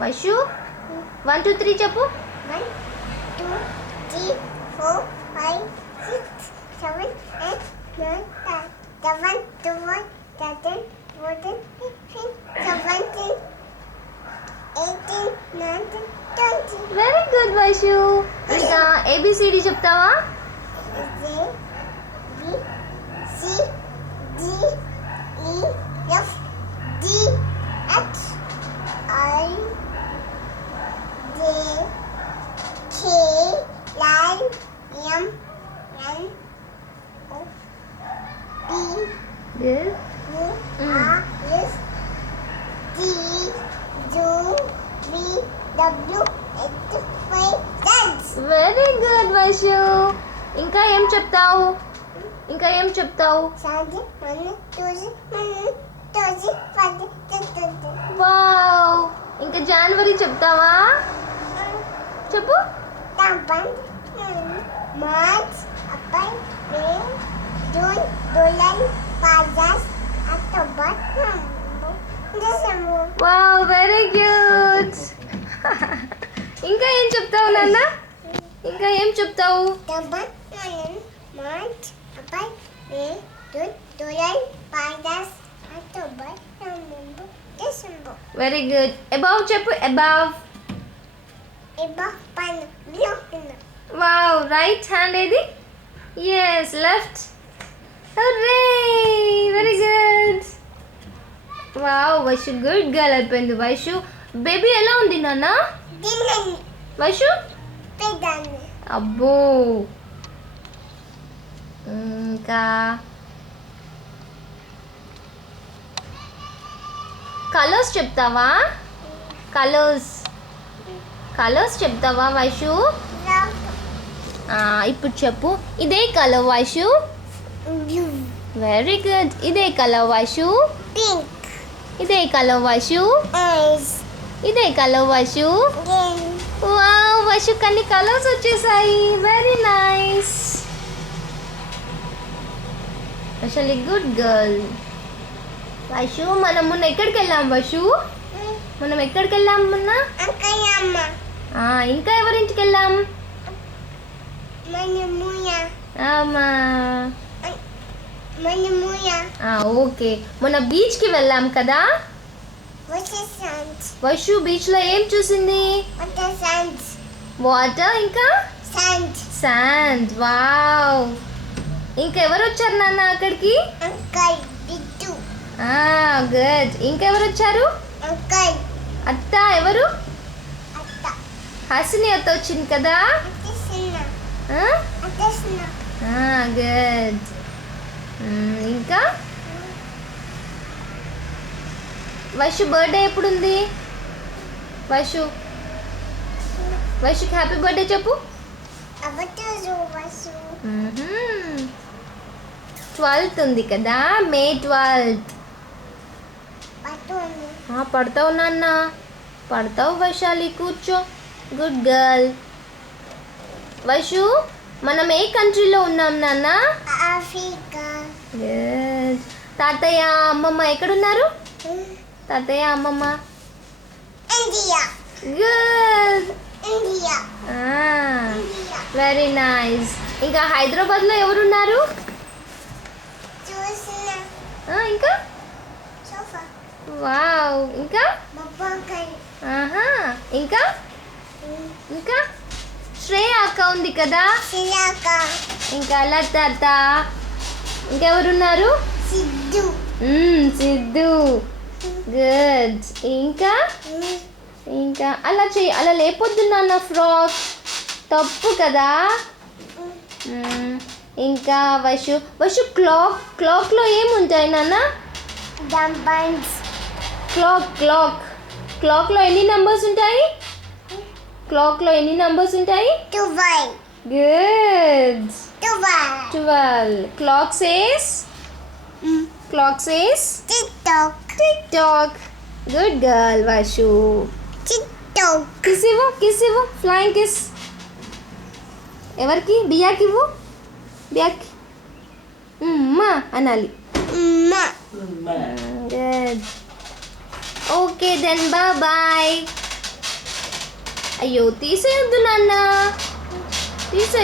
వైషు 1 2 3 చెప్పు. 1 2 3 4 5 6 7 8 9 10 11 12 13 14 15 17 18 19 20. Very good Vaishu. ఇంకా A B C D చెప్తావా? A B C D E F G H I J K L M N O P Yes. Q R S T U V W X Y Z. Very good Vaishu. ఇంకా ఏం చెప్తావు? ఇంకా ఏం చెప్తావు? Sandy, Money, Tuesday, Money, Tuesday, Friday, Tuesday. Wow. ఇంకా జనవరి చెప్తావా? చెప్పు. Taban, March, April, May, June, July, August, October, November, December. Wow very good. ఇంకా ఏం చెప్తావు నాన్న? ఇంకా ఏం చెప్తావు? Taban, March, April, May, June, July, August, October, November, December. Very good. Above చెప్పు. Above. Iba, Pan, Below. Wow. Right hand ఏది? Yes left. Hurray very good. Wow Vaishu good girl అయిపోయింది. వైషు బేబీ ఎలా ఉంది నాన్న? Dinner, Vaishu Pedan. అబ్బో. ఇంకా colours చెప్తావా? Colours colours చెప్తావా వైషు? Love, ఇప్పుడు చెప్పు. ఇదే colour Vaishu. Blue, very good. ఇదే కలర్ వైషు. Pink, ఇదే కలర్ వైషు. Eyes, ఇదే colour Vaishu. Green. Wow Vaishu కన్ని కలర్స్ వచ్చేసాయి. Very nice. అసలు గుడ్ గర్ల్. వైషు మనం మొన్న ఎక్కడికి వెళ్ళాం వైషు? మనం ఎక్కడికి వెళ్ళాం మొన్న? Akayama, ఇంకా ఎవరింటికి వెళ్ళాం? Manimuya, ఆమా. Manimuya. ఓకే. మొన్న బీచ్కి వెళ్ళాం కదా. What is sand? వైషు బీచ్లో ఏం చూసింది? What is sand? వాటర్ ఇంకా Sand. శాండ్. వావ్. ఇంకా ఎవరు వచ్చారు నాన్న అక్కడికి? Uncle, Bidu. గుడ్. ఇంకెవరు వచ్చారు? Uncle, అత్త. ఎవరు? Atta. హాసిని అత్త వచ్చింది కదా. Atasna. ఆ? Atasna. గుడ్. ఇంకా వైషు బర్త్డే ఎప్పుడుంది? వైషు వైషుకి హ్యాపీ బర్త్డే చెప్పు. Abatazu wasu. 12th ఉంది కదా. మే 12th. Batoni. పడతావు నాన్న. పడతావు వైశాలి. కూర్చో. Good girl. వైషు మనం ఏ కంట్రీలో ఉన్నాం నాన్న? Africa. గుడ్. తాతయ్య అమ్మమ్మ ఎక్కడున్నారు? తాతయ్య అమ్మమ్మ. India. Good. India. India. Very nice. ఇంకా హైదరాబాద్లో ఎవరున్నారు? Chusna. ఇంకా Sofa. వావ్. ఇంకా Babakari. ఇంకా ఇంకా శ్రేయ అక్క ఉంది కదా. Silaka. ఇంకా లత. ఇంకెవరున్నారు? Siddu. సిద్ధు. గుడ్. ఇంకా ఇంకా అలా చెయ్యి. అలా లేపొద్దు నాన్న. ఫ్రాక్ తప్పు కదా. ఇంకా వైషు క్లాక్లో ఏముంటాయి నాన్న? Dumbbells. క్లాక్లో ఎన్ని నెంబర్స్ ఉంటాయి? క్లాక్లో ఎన్ని నెంబర్స్ ఉంటాయి? 12. Good. 12. 12. Clock says TikTok. TikTok. Good girl, Vashu. TikTok. Kiss ఇవ్వు. Flying kiss. ఎవరికి? బియాకి ఇవ్వు. బియాకి మా అనాలి. Ma. Good. Okay then, bye. అయ్యో తీసేయొద్దు నాన్న, తీసేయ్.